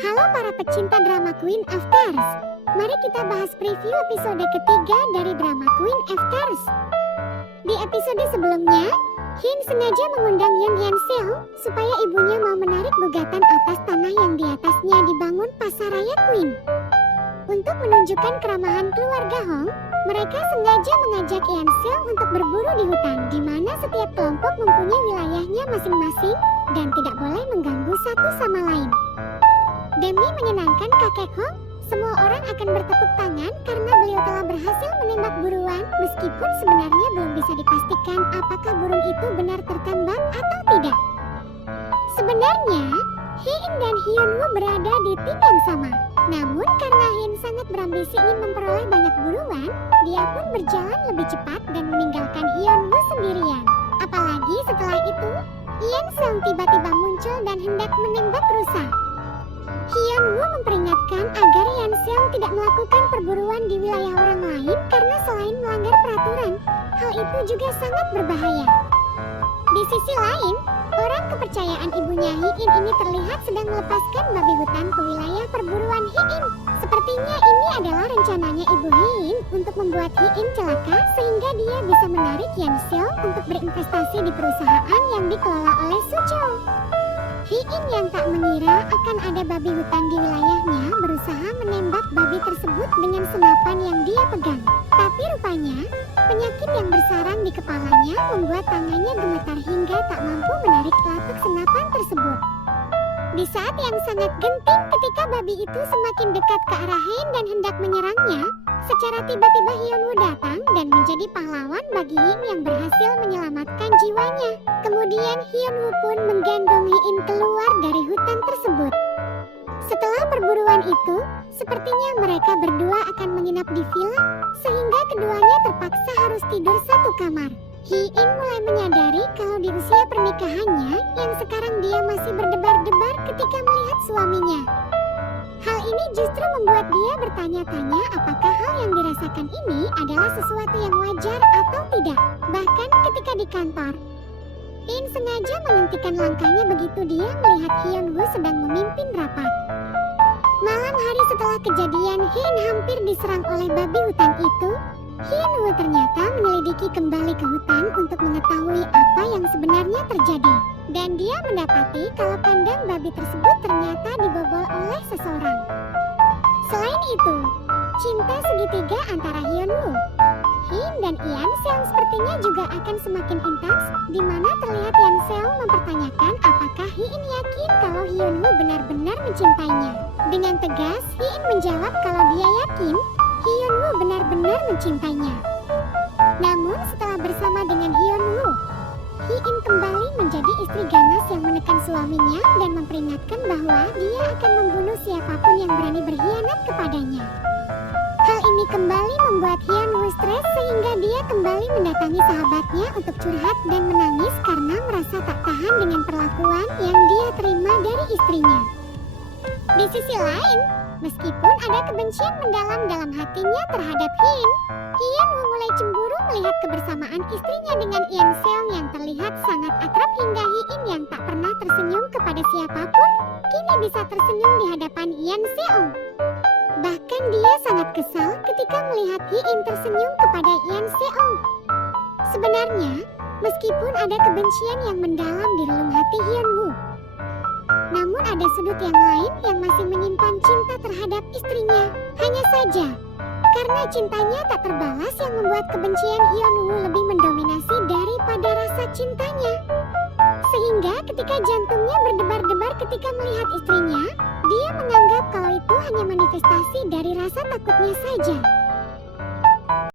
Halo para pecinta drama Queen of Tears. Mari kita bahas preview episode ketiga dari drama Queen of Tears. Di episode sebelumnya, Hin sengaja mengundang Yeon Yeon-seol supaya ibunya mau menarik gugatan atas tanah yang di atasnya dibangun Pasaraya Queen. Untuk menunjukkan keramahan keluarga Hong, mereka sengaja mengajak Yeon-seol untuk berburu di hutan, di mana setiap kelompok mempunyai wilayahnya masing-masing dan tidak boleh mengganggu satu sama lain. Demi menyenangkan kakek Hong, semua orang akan bertepuk tangan karena beliau telah berhasil menembak buruan, meskipun sebenarnya belum bisa dipastikan apakah burung itu benar tertembak atau tidak. Sebenarnya, Hin dan Hyunwoo berada di tim yang sama. Namun karena Hin sangat berambisi ingin memperoleh banyak buruan, dia pun berjalan lebih cepat dan meninggalkan Hyunwoo sendirian. Apalagi setelah itu, Yeon-seong tiba-tiba muncul dan hendak menembak rusa. Hyunwoo memperingatkan agar Yeon-seong tidak melakukan perburuan di wilayah orang lain karena selain melanggar peraturan, hal itu juga sangat berbahaya. Di sisi lain, orang kepercayaan ibunya Hin ini terlihat sedang melepaskan babi hutan ke wilayah perburuan Hin. Sepertinya ini adalah rencananya ibu Hin untuk membuat Hin celaka sehingga dia bisa menarik Yeon-seong untuk berinvestasi di perusahaan yang dikelola oleh Suchol. Hin yang tak mengira akan ada babi hutan di wilayahnya berusaha menembak babi tersebut dengan senapan yang dia pegang. Tapi rupanya, penyakit yang bersarang di kepalanya membuat tangannya gemetar hingga tak mampu menarik telapak senapan tersebut. Di saat yang sangat genting ketika babi itu semakin dekat ke arah Hin dan hendak menyerangnya, secara tiba-tiba Hyunwoo datang dan menjadi pahlawan bagi Hin yang berhasil menyelamatkan jiwanya. Kemudian Hyunwoo pun menggendong Hin keluar dari hutan tersebut. Setelah perburuan itu, sepertinya mereka berdua akan menginap di villa, sehingga keduanya terpaksa harus tidur satu kamar. Hin mulai menyadari kalau di usia pernikahannya, yang sekarang dia masih berdebar-debar ketika melihat suaminya. Hal ini justru membuat dia bertanya-tanya apakah hal yang dirasakan ini adalah sesuatu yang wajar atau tidak. Bahkan ketika di kantor, Hin sengaja menghentikan langkahnya begitu dia melihat Hyunwoo sedang memimpin rapat. Malam hari setelah kejadian Hin hampir diserang oleh babi hutan itu, Hyunwoo ternyata menyelidiki kembali ke hutan untuk mengetahui apa yang sebenarnya terjadi. Dan dia mendapati kalau kandang babi tersebut ternyata dibobol oleh seseorang. Selain itu, cinta segitiga antara Hyunwoo, Hin dan Yeon-seong sepertinya juga akan semakin intens, di mana terlihat Yeon-seong mempertanyakan apakah Hin yakin kalau Hyunwoo benar-benar mencintainya. Dengan tegas, Hin menjawab kalau dia yakin Hyunwoo benar-benar mencintainya. Namun setelah bersama dengan Hyunwoo, Hin kembali menjadi istri ganas yang menekan suaminya dan memperingatkan bahwa dia akan membunuh siapapun yang berani berkhianat kepadanya. Hal ini kembali membuat Hyunwoo stres sehingga dia kembali mendatangi sahabatnya untuk curhat dan menangis karena merasa tak tahan dengan perlakuan yang dia terima dari istrinya. Di sisi lain, meskipun ada kebencian mendalam dalam hatinya terhadap Hin, Hyunwoo mulai cemburu melihat kebersamaan istrinya dengan Yeon-seong yang terlihat sangat akrab hingga Hin yang tak pernah tersenyum kepada siapapun, kini bisa tersenyum di hadapan Yeon-seong. Bahkan dia sangat kesal ketika melihat Hin tersenyum kepada Yeon-seong. Sebenarnya, meskipun ada kebencian yang mendalam di relung hati Hyunwoo, namun ada sudut yang lain yang masih menyimpan cinta terhadap istrinya. Hanya saja, karena cintanya tak terbalas yang membuat kebencian Hyunwoo lebih mendominasi daripada rasa cintanya. Sehingga ketika jantungnya berdebar-debar ketika melihat istrinya, dia menganggap kalau itu hanya manifestasi dari rasa takutnya saja.